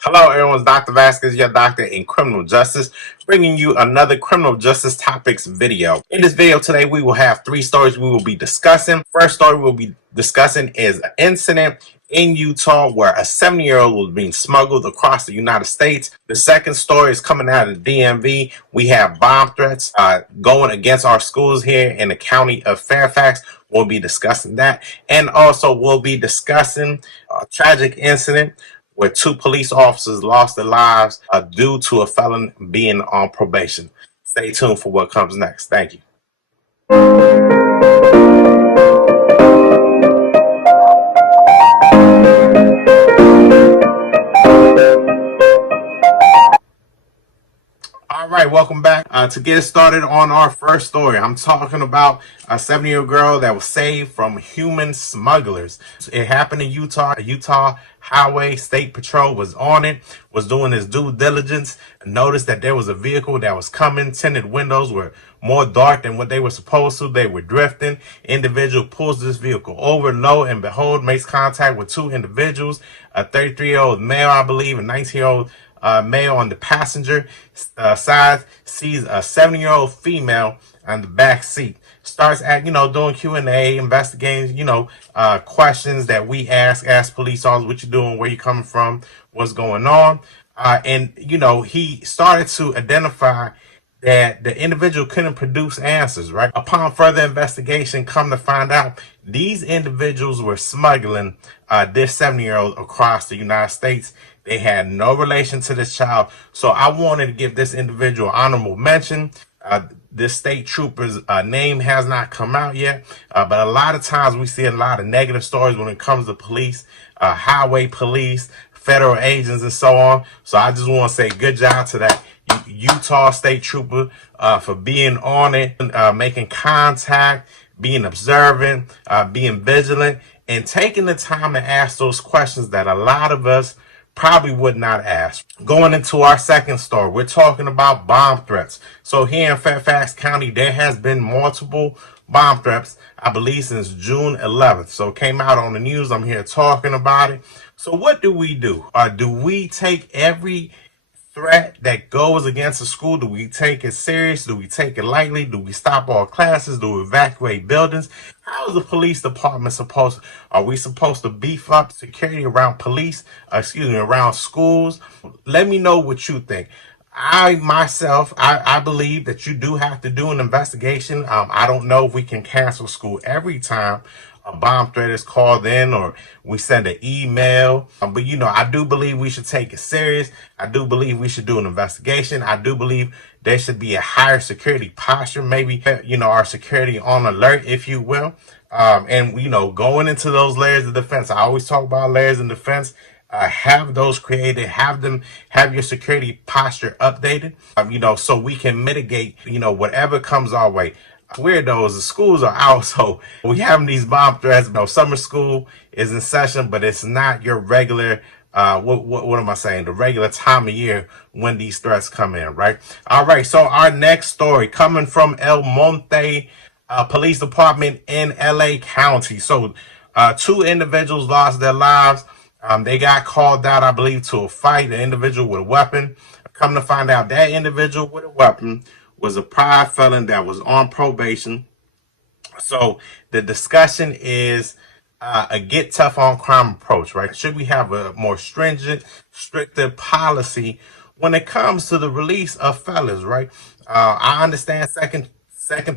Hello, everyone's Dr. Vasquez, your doctor in criminal justice, bringing you another criminal justice topics video. In this video today, we will have three stories we will be discussing. First story we'll be discussing is an incident in Utah where a 70-year-old was being smuggled across the United States. The second story is coming out of the DMV. We have bomb threats going against our schools here in the county of Fairfax. We'll be discussing that. And also we'll be discussing a tragic incident where two police officers lost their lives due to a felon being on probation. Stay tuned for what comes next. Thank you. All right, welcome back. To get started on our first story, I'm talking about a 70-year-old girl that was saved from human smugglers. It happened in Utah. Utah Highway State Patrol was on it, was doing its due diligence, and noticed that there was a vehicle that was coming. Tinted windows were more dark than what they were supposed to. They were drifting. Individual pulls this vehicle over, lo and behold, makes contact with two individuals, a 33-year-old male, I believe, a 19-year-old male on the passenger side, sees a 70-year-old female on the back seat, starts doing Q&A, investigating, questions that we ask police officers, what you doing, where you coming from, what's going on. And he started to identify that the individual couldn't produce answers, right? Upon further investigation, come to find out these individuals were smuggling this 70-year-old across the United States. They had no relation to this child. So I wanted to give this individual honorable mention. This state trooper's name has not come out yet, but a lot of times we see a lot of negative stories when it comes to police, highway police, federal agents, and so on. So I just want to say good job to that Utah state trooper for being on it, making contact, being observant, being vigilant, and taking the time to ask those questions that a lot of us probably would not ask. Going into our second story, we're talking about bomb threats. So here in Fairfax County, there has been multiple bomb threats, I believe, since June 11th. So it came out on the news. I'm here talking about it. So what do we do? Do we take every threat that goes against the school? Do we take it serious? Do we take it lightly? Do we stop all classes? Do we evacuate buildings? How is the police department supposed? Are we supposed to beef up security around around schools? Let me know what you think. I believe that you do have to do an investigation. I don't know if we can cancel school every time a bomb threat is called in or we send an email. But I do believe we should take it serious. I do believe we should do an investigation. I do believe there should be a higher security posture, maybe, our security on alert, if you will. And, going into those layers of defense, I always talk about layers of defense. Have those created, have your security posture updated, so we can mitigate, whatever comes our way. Weirdos, the schools are out, so we having these bomb threats. Summer school is in session, but it's not your regular what am I saying? The regular time of year when these threats come in, right? All right. So our next story coming from El Monte Police Department in LA County. So two individuals lost their lives. They got called out, I believe, to a fight. An individual with a weapon. Come to find out, that individual with a weapon was a prior felon that was on probation. So the discussion is a get tough on crime approach, right? Should we have a more stringent, stricter policy when it comes to the release of felons, right? I understand second,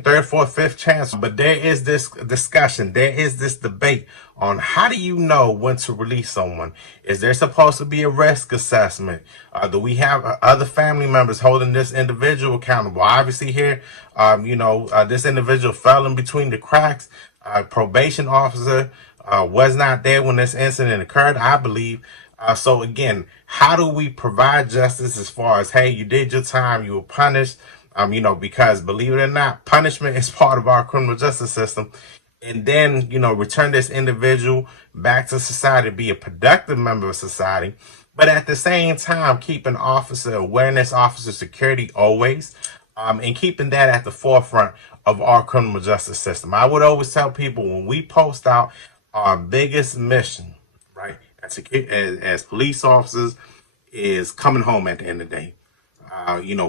third, fourth, fifth chance, but there is this discussion, there is this debate on how do you know when to release someone? Is there supposed to be a risk assessment? Do we have other family members holding this individual accountable? Obviously here, this individual fell in between the cracks. Probation officer was not there when this incident occurred, I believe. So again, how do we provide justice as far as, hey, you did your time, you were punished, because believe it or not, punishment is part of our criminal justice system. And then, return this individual back to society, be a productive member of society. But at the same time, keeping officer awareness, officer security always, and keeping that at the forefront of our criminal justice system. I would always tell people when we post out our biggest mission, right, as police officers, is coming home at the end of the day.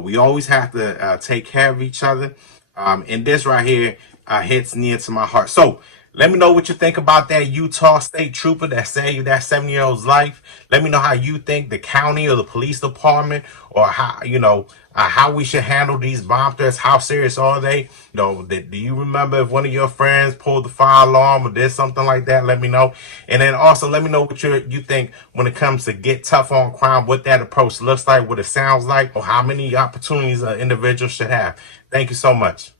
We always have to take care of each other. And this right here hits near to my heart. So let me know what you think about that Utah State Trooper that saved that 7-year-old's life. Let me know how you think the county or the police department, or how we should handle these bomb threats. How serious are they? Do you remember if one of your friends pulled the fire alarm or did something like that? Let me know. And then also let me know what you think when it comes to get tough on crime, what that approach looks like, what it sounds like, or how many opportunities an individual should have. Thank you so much.